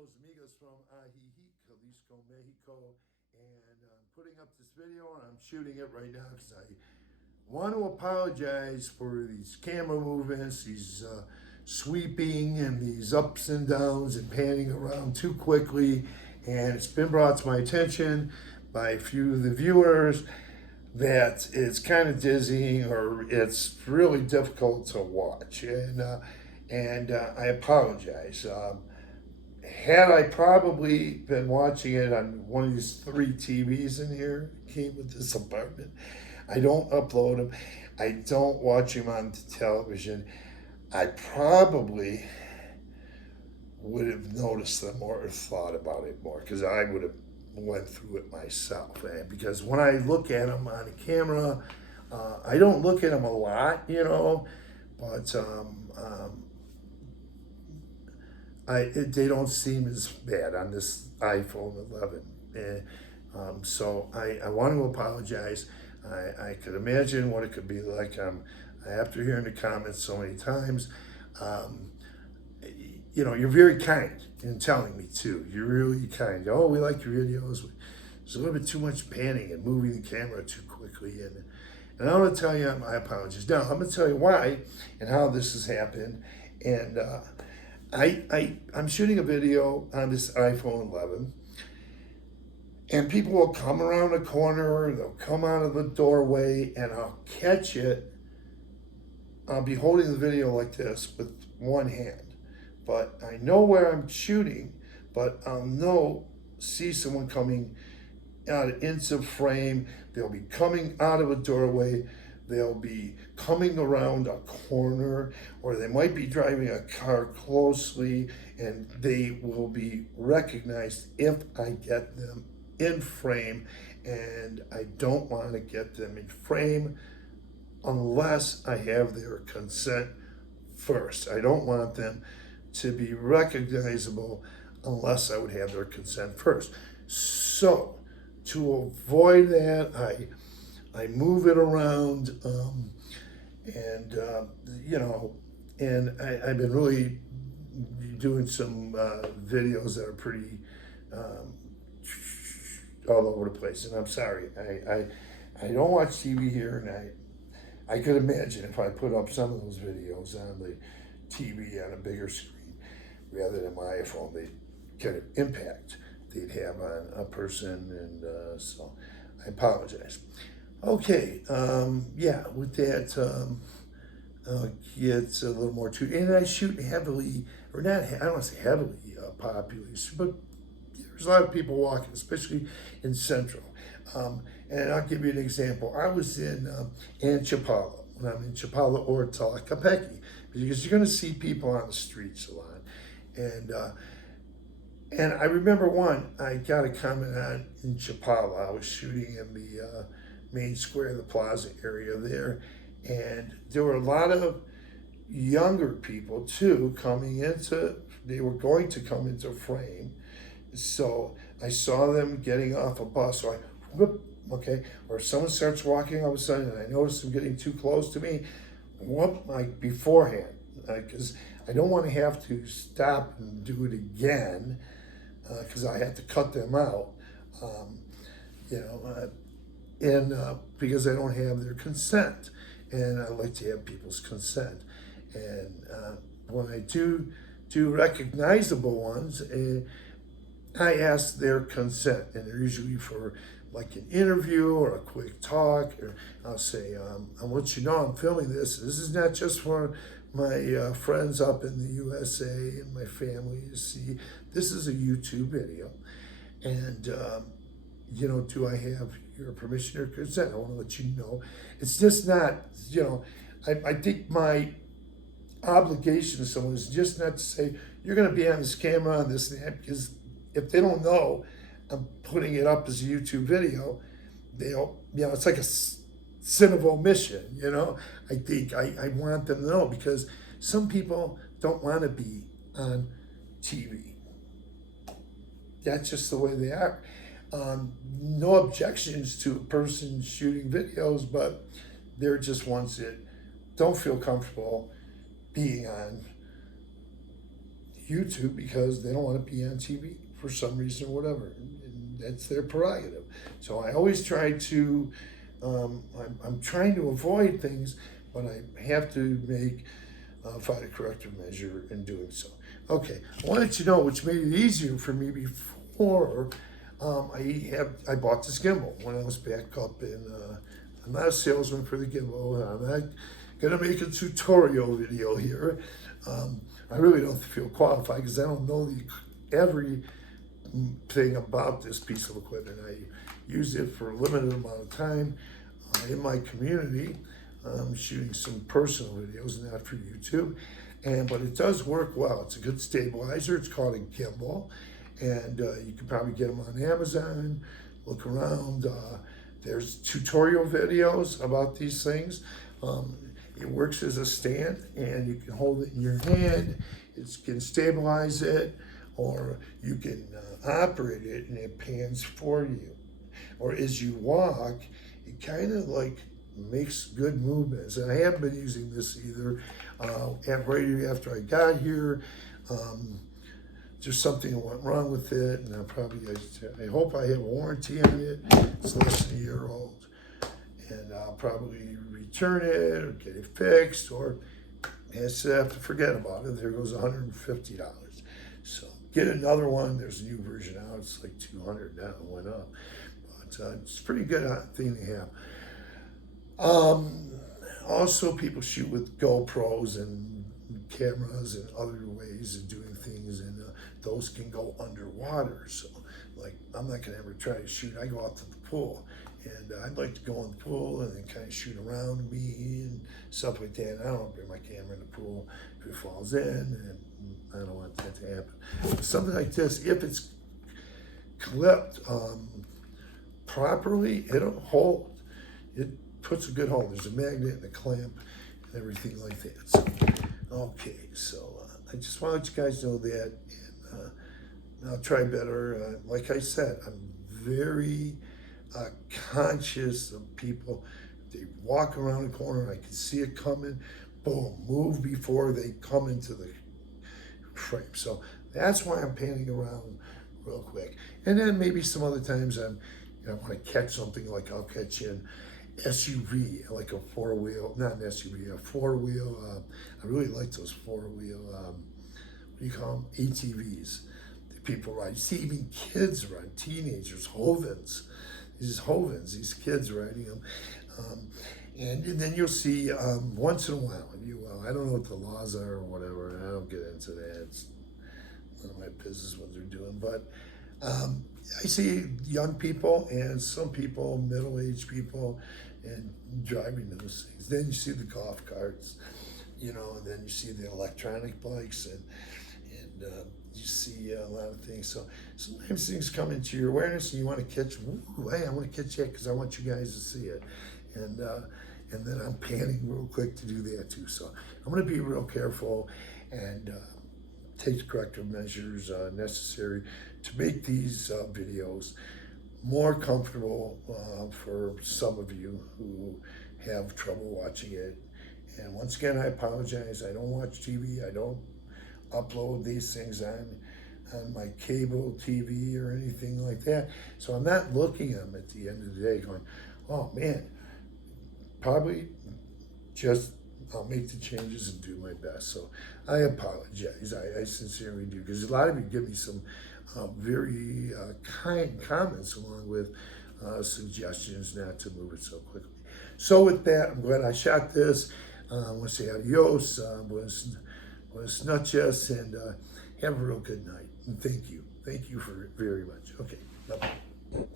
los amigos from Ajijic, Jalisco, Mexico, and I'm putting up this video and I'm shooting it right now because I want to apologize for these camera movements, these sweeping and these ups and downs and panning around too quickly. And it's been brought to my attention by a few of the viewers that it's kind of dizzying or it's really difficult to watch. And I apologize. Had I probably been watching it on one of these 3 TVs in here, came with this apartment, I don't upload them. I don't watch them on television. I probably would have noticed them more or thought about it more because I would have went through it myself. And because when I look at them on the camera, I don't look at them a lot, but they don't seem as bad on this iPhone 11. And so I want to apologize. I could imagine what it could be like. After hearing the comments so many times, you're very kind in telling me too. You're really kind. Oh, we like your videos. There's a little bit too much panning and moving the camera too quickly. And I'm going to tell you my apologies. Now, I'm going to tell you why and how this has happened. And I'm shooting a video on this iPhone 11. And people will come around a corner, they'll come out of the doorway, and I'll catch it. I'll be holding the video like this with one hand. But I know where I'm shooting, but I'll see someone coming out into frame. They'll be coming out of a doorway. They'll be coming around a corner, or they might be driving a car closely, and they will be recognized if I get them in frame. And I don't want to get them in frame unless I have their consent first. I don't want them to be recognizable unless I would have their consent first. So to avoid that, I move it around, and I've been really doing some videos that are pretty all over the place. And I'm sorry, I don't watch TV here, and I could imagine if I put up some of those videos on the TV on a bigger screen rather than my iPhone, the kind of impact they'd have on a person, and so I apologize. Okay, with that, it's a little more to it. And I shoot heavily, or not, I don't want to say heavily population, but there's a lot of people walking, especially in Central. And I'll give you an example. I was in Chapala, when I'm in Chapala or Tlaquepaque, because you're going to see people on the streets a lot. And I remember I got a comment on in Chapala. I was shooting in the main square, the plaza area there, and there were a lot of younger people too they were going to come into frame. So I saw them getting off a bus, so or someone starts walking all of a sudden, and I notice them getting too close to me, beforehand, because I don't want to have to stop and do it again, because I had to cut them out, because I don't have their consent, and I like to have people's consent. And when I do recognizable ones, I ask their consent, and they're usually for like an interview or a quick talk, or I'll say, I want you to know I'm filming this. This is not just for my friends up in the USA and my family to see. This is a YouTube video. And, do I have your permission or consent? I want to let you know. It's just not, I think my obligation to someone is just not to say, you're going to be on this camera on this and that, because if they don't know I'm putting it up as a YouTube video, it's like a sin of omission, I think I want them to know, because some people don't want to be on TV. That's just the way they are. No objections to a person shooting videos, but they're just ones that don't feel comfortable being on YouTube because they don't want to be on TV for some reason or whatever. And that's their prerogative. So I always try to, I'm trying to avoid things, but I have to find a corrective measure in doing so. Okay, I wanted to know, which made it easier for me before, I bought this gimbal when I was back up in, I'm not a salesman for the gimbal. I'm not gonna make a tutorial video here. I really don't feel qualified because I don't know everything about this piece of equipment. I use it for a limited amount of time in my community, shooting some personal videos, not for YouTube. But it does work well. It's a good stabilizer. It's called a gimbal, and you can probably get them on Amazon. Look around. There's tutorial videos about these things. It works as a stand, and you can hold it in your hand. It can stabilize it, or you can operate it, and it pans for you. Or as you walk, it kind of like makes good movements. And I haven't been using this either. Right after I got here, there's something that went wrong with it, and I hope I have a warranty on it. It's less than a year old, and I'll probably return it or get it fixed, or have to forget about it. There goes $150. So get another one. There's a new version out. It's like $200 now. It went up, but it's a pretty good thing to have. Also, people shoot with GoPros and cameras and other ways of doing things, and those can go underwater. So, like, I'm not gonna ever try to shoot. I go out to the pool, and I'd like to go in the pool and then kind of shoot around me and stuff like that. I don't want to bring my camera in the pool if it falls in, and I don't want that to happen. Something like this, if it's clipped properly, it'll hold. It puts a good hold. There's a magnet and a clamp and everything like that. So, okay, so I just want to let you guys know that, and I'll try better. Like I said, I'm very conscious of people. They walk around the corner, I can see it coming, boom, move before they come into the frame. So that's why I'm panning around real quick. And then maybe some other times I want to catch something, like I'll catch an SUV, like a four-wheel, not an SUV, a four-wheel. I really like those four-wheel, what do you call them? ATVs. The people ride. You see even kids ride, teenagers, Hovens. These kids riding them. And then you'll see once in a while, I don't know what the laws are or whatever, and I don't get into that. It's none of my business what they're doing. But I see young people and some people, middle-aged people, and driving those things. Then you see the golf carts, and then you see the electronic bikes, and you see a lot of things. So sometimes things come into your awareness, and you want to catch. Hey, I want to catch that because I want you guys to see it, and then I'm panning real quick to do that too. So I'm going to be real careful and take the corrective measures necessary to make these videos more comfortable for some of you who have trouble watching it. And once again, I apologize. I don't watch TV. I don't upload these things on my cable TV or anything like that. So I'm not looking at them at the end of the day going, oh man, probably just I'll make the changes and do my best. So I apologize. I sincerely do, because a lot of you give me some very kind comments along with suggestions not to move it so quickly. So with that, I'm glad I shot this. I want to say adios, buenas noches, and have a real good night. And thank you. Thank you for very much. Okay, bye-bye.